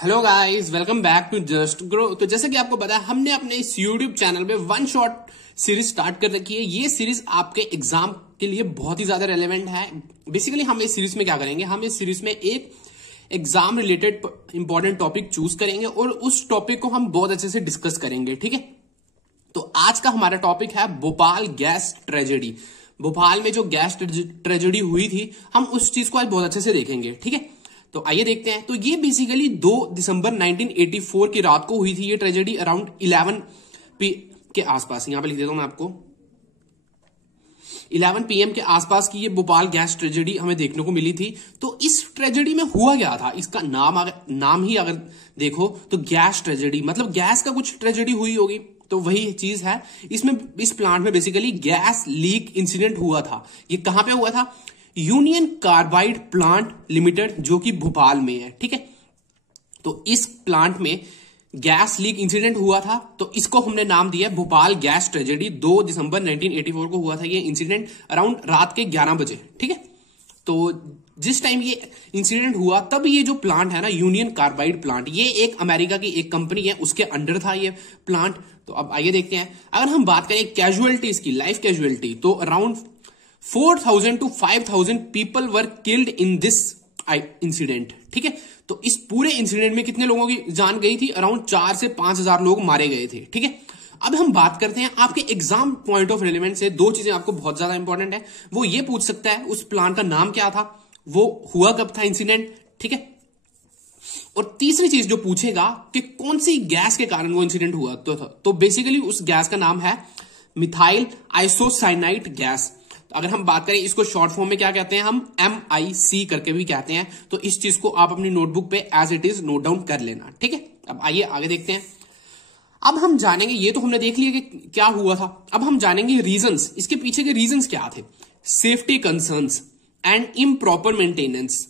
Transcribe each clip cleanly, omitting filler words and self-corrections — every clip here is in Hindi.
Hello guys, welcome back to Just Grow. तो जैसे कि आपको पता है, हमने अपने इस यूट्यूब चैनल पे वन शॉट सीरीज स्टार्ट कर रखी है। ये सीरीज आपके एग्जाम के लिए बहुत ही ज्यादा रेलेवेंट है। बेसिकली हम इस सीरीज में क्या करेंगे, हम इस सीरीज में एक exam related important topic choose करेंगे और उस टॉपिक को हम बहुत अच्छे से डिस्कस करेंगे। ठीक है, तो आज का हमारा टॉपिक है भोपाल गैस ट्रेजेडी। भोपाल में जो गैस ट्रेजेडी हुई थी, हम उस चीज को आज बहुत अच्छे से देखेंगे। ठीक है, तो आइए देखते हैं। तो ये बेसिकली 2 दिसंबर 1984 की रात को हुई थी ये ट्रेजेडी, अराउंड 11 के आसपास। यहां पे लिख देता हूं मैं आपको, 11 PM के आसपास की ये भोपाल गैस ट्रेजेडी हमें देखने को मिली थी। तो इस ट्रेजेडी में हुआ क्या था, इसका नाम ही अगर देखो तो गैस ट्रेजेडी, मतलब गैस का कुछ ट्रेजेडी हुई होगी, तो वही चीज है इसमें। इस प्लांट में बेसिकली गैस लीक इंसिडेंट हुआ था। ये कहां पे हुआ था? यूनियन कार्बाइड प्लांट लिमिटेड, जो कि भोपाल में है। ठीक है, तो इस प्लांट में गैस लीक इंसिडेंट हुआ था, तो इसको हमने नाम दिया भोपाल गैस ट्रेजेडी। 2 दिसंबर 1984 को हुआ था ये इंसिडेंट, अराउंड रात के 11 बजे। ठीक है, तो जिस टाइम ये इंसिडेंट हुआ तब ये जो प्लांट है ना, यूनियन कार्बाइड प्लांट, ये एक अमेरिका की एक कंपनी है, उसके अंडर था ये प्लांट। तो अब आइए देखते हैं, अगर हम बात करें कैजुअलिटीज की, लाइफ कैजुअलिटी, तो around 4,000 to 5,000 people were killed in this incident. ठीक है, तो इस पूरे इंसिडेंट में कितने लोगों की जान गई थी? अराउंड 4 से 5,000 लोग मारे गए थे। ठीक है, अब हम बात करते हैं आपके एग्जाम पॉइंट ऑफ रेलेवेंस से। 2 चीजें आपको बहुत ज्यादा इंपॉर्टेंट है। वो ये पूछ सकता है उस प्लांट का नाम क्या था, वो हुआ कब था इंसिडेंट। ठीक है, और तीसरी चीज जो पूछेगा कि कौन सी गैस के कारण वो इंसिडेंट हुआ, तो बेसिकली उस गैस का नाम है मिथाइल आइसोसाइनाइड गैस। तो अगर हम बात करें इसको शॉर्ट फॉर्म में क्या कहते हैं, हम MIC करके भी कहते हैं। तो इस चीज को आप अपनी नोटबुक पे as it is note down कर लेना। ठीक है, अब आइए आगे देखते हैं। अब हम जानेंगे, ये तो हमने देख लिया कि क्या हुआ था। अब हम जानेंगे रीजंस, इसके पीछे के रीजंस क्या थे। Safety concerns and improper maintenance.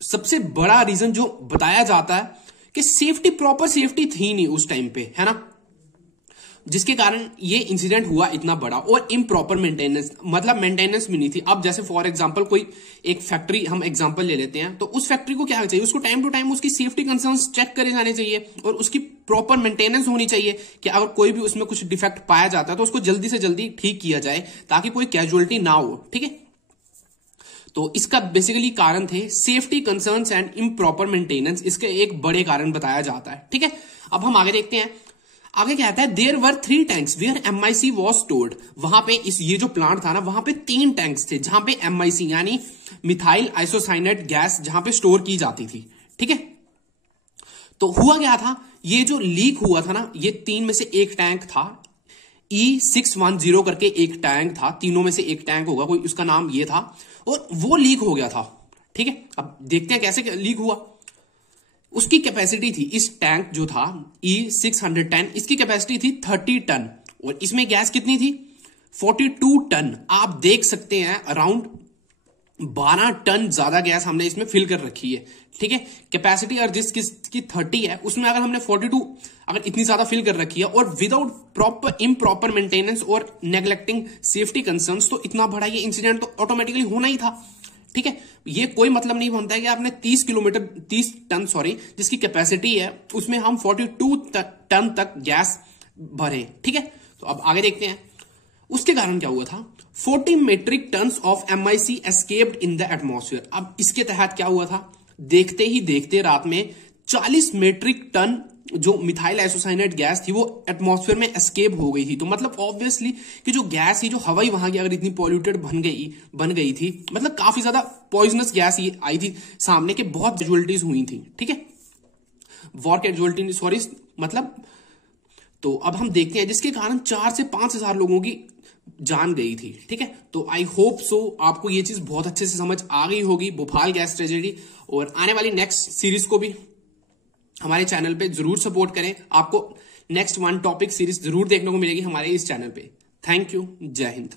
सबसे बड़ा रीजन जो बताया जाता है कि सेफ्टी, प्रॉपर सेफ्टी थी नहीं उस टाइम पे, है ना, जिसके कारण ये इंसिडेंट हुआ इतना बड़ा। और इम्प्रॉपर मेंटेनेंस, मतलब मेंटेनेंस भी नहीं थी। अब जैसे फॉर एग्जांपल कोई एक फैक्ट्री हम एग्जांपल ले लेते हैं, तो उस फैक्ट्री को क्या चाहिए, उसको टाइम टू टाइम उसकी सेफ्टी कंसर्न्स चेक करे जाने चाहिए और उसकी प्रॉपर मेंटेनेंस होनी चाहिए कि अगर कोई भी उसमें कुछ डिफेक्ट पाया जाता है तो उसको जल्दी से जल्दी ठीक किया जाए ताकि कोई कैजुअलिटी ना हो। ठीक है, तो इसका बेसिकली कारण थे safety concerns and improper maintenance, इसके एक बड़े कारण बताया जाता है। ठीक है, अब हम आगे देखते हैं। आगे क्या आता है, there were 3 tanks where MIC was stored. वहां पे ये जो प्लांट था ना, वहां पे 3 टैंक्स थे जहां पे MIC यानी मिथाइल आइसोसाइनेट गैस जहां पे स्टोर की जाती थी। ठीक है, तो हुआ क्या था, ये जो लीक हुआ था ना, ये 3 में से एक टैंक था, E610 करके एक टैंक था, तीनों में से एक टैंक होगा कोई, उसका नाम ये था, और वो लीक हो गया था। ठीक है, अब देखते हैं कैसे लीक हुआ। उसकी कैपेसिटी थी, इस टैंक जो था E610, इसकी कैपेसिटी थी 30 टन और इसमें गैस कितनी थी? 42 टन। आप देख सकते हैं अराउंड 12 टन ज्यादा गैस हमने इसमें फिल कर रखी है। ठीक है, कैपेसिटी और जिसकी 30 है, उसमें अगर हमने 42 अगर इतनी ज्यादा फिल कर रखी है और विदाउट प्रॉपर इम्प्रॉपर मेंटेनेंस और नेग्लेक्टिंग सेफ्टी कंसर्न्स, तो इतना बड़ा ये इंसिडेंट तो ऑटोमेटिकली होना ही था। ठीक है, ये कोई मतलब नहीं बनता है कि आपने 30 टन जिसकी कैपेसिटी है, उसमें हम 42 टन तक गैस भरे। ठीक है, तो अब आगे देखते हैं उसके कारण क्या हुआ था। 40 metric tons of MIC escaped in the atmosphere. अब इसके तहत क्या हुआ था, देखते ही देखते रात में 40 मेट्रिक टन जो मिथाइल आइसोसाइनेट गैस थी वो एटमॉस्फेयर में एस्केप हो गई थी। तो मतलब ऑब्वियसली कि जो गैस थी, जो हवा ही वहां की अगर इतनी पॉल्यूटेड बन गई थी, मतलब काफी ज्यादा पॉइजनस गैस ये आई थी सामने के, बहुत कैजुअलिटीज हुई थी। ठीक है, वॉर कैजुअलिटी सॉरी मतलब। तो अब हम देखते हैं जिसके कारण 4 से 5,000 लोगों की जान गई थी। ठीक है, तो आई होप सो आपको ये चीज बहुत अच्छे से समझ आ गई होगी, भोपाल गैस ट्रेजेडी। और आने वाली नेक्स्ट सीरीज को भी हमारे चैनल पे जरूर सपोर्ट करें। आपको नेक्स्ट 1 टॉपिक सीरीज जरूर देखने को मिलेगी हमारे इस चैनल पे। थैंक यू, जय हिंद।